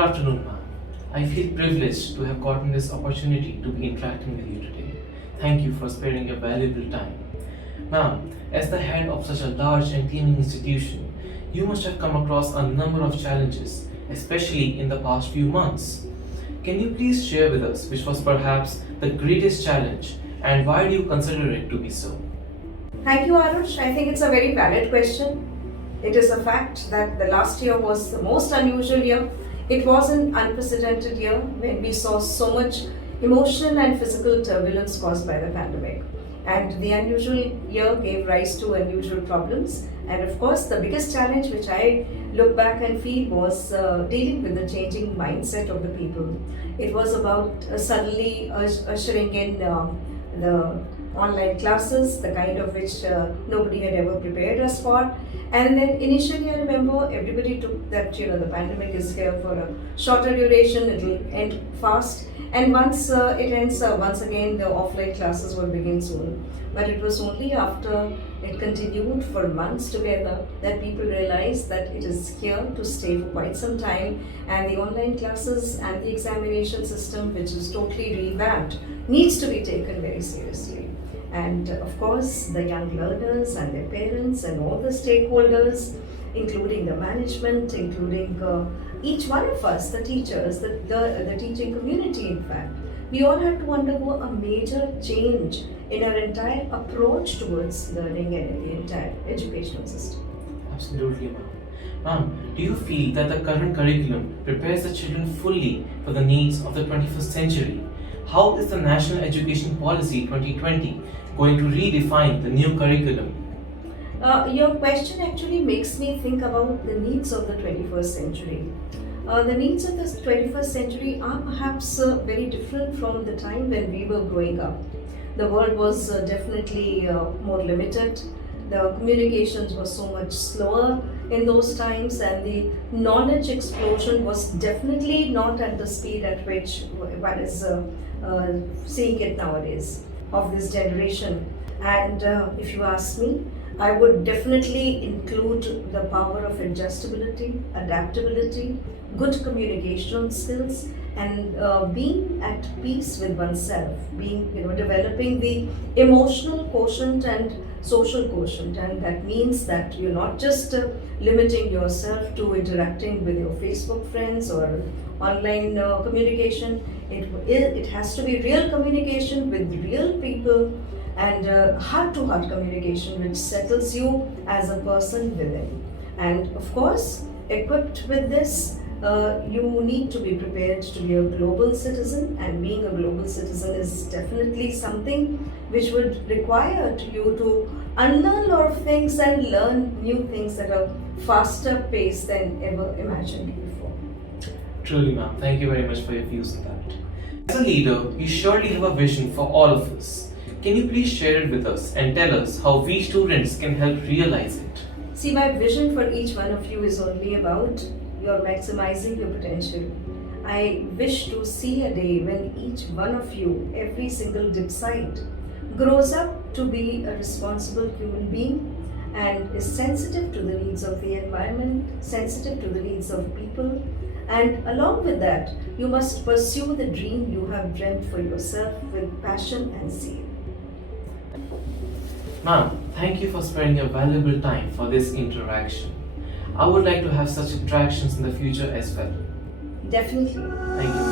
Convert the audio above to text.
afternoon, ma'am. I feel privileged to have gotten this opportunity to be interacting with you today. Thank you for sparing your valuable time. Ma'am, as the head of such a large and teeming institution, you must have come across a number of challenges, especially in the past few months. Can you please share with us which was perhaps the greatest challenge and why do you consider it to be so? Thank you, Arush. I think it's a very valid question. It is a fact that the last year was the most unusual year. It was an unprecedented year when we saw so much emotional and physical turbulence caused by the pandemic. And the unusual year gave rise to unusual problems. And of course, the biggest challenge which I look back and feel was dealing with the changing mindset of the people. It was about suddenly ushering in the online classes, the kind of which nobody had ever prepared us for. And then initially I remember everybody took that, the pandemic is here for a shorter duration, it will end fast. And once it ends, once again the offline classes will begin soon. But it was only after it continued for months together that people realized that it is here to stay for quite some time, and the online classes and the examination system, which is totally revamped, needs to be taken very seriously. And of course, the young learners and their parents and all the stakeholders, including the management, including each one of us, the teachers, the teaching community, in fact, we all had to undergo a major change in our entire approach towards learning and the entire educational system. Absolutely, ma'am. Ma'am, do you feel that the current curriculum prepares the children fully for the needs of the 21st century? How is the National Education Policy 2020 going to redefine the new curriculum? Your question actually makes me think about the needs of the 21st century. The needs of the 21st century are perhaps very different from the time when we were growing up. The world was definitely more limited. The communications were so much slower in those times, and the knowledge explosion was definitely not at the speed at which one is seeing it nowadays of this generation. And if you ask me, I would definitely include the power of adjustability, adaptability, good communication skills, and being at peace with oneself, developing the emotional quotient and social quotient. And that means that you're not just limiting yourself to interacting with your Facebook friends or online communication. It has to be real communication with real people, and heart-to-heart communication which settles you as a person within. And of course, equipped with this, you need to be prepared to be a global citizen, and being a global citizen is definitely something which would require you to unlearn a lot of things and learn new things at a faster pace than ever imagined before. Truly, ma'am. Thank you very much for your views on that. As a leader, you surely have a vision for all of us. Can you please share it with us and tell us how we students can help realize it? See, my vision for each one of you is only about your maximizing your potential. I wish to see a day when each one of you, every single dipsite, grows up to be a responsible human being and is sensitive to the needs of the environment, sensitive to the needs of people. And along with that, you must pursue the dream you have dreamt for yourself with passion and zeal. Ma'am, thank you for sparing your valuable time for this interaction. I would like to have such interactions in the future as well. Definitely. Thank you.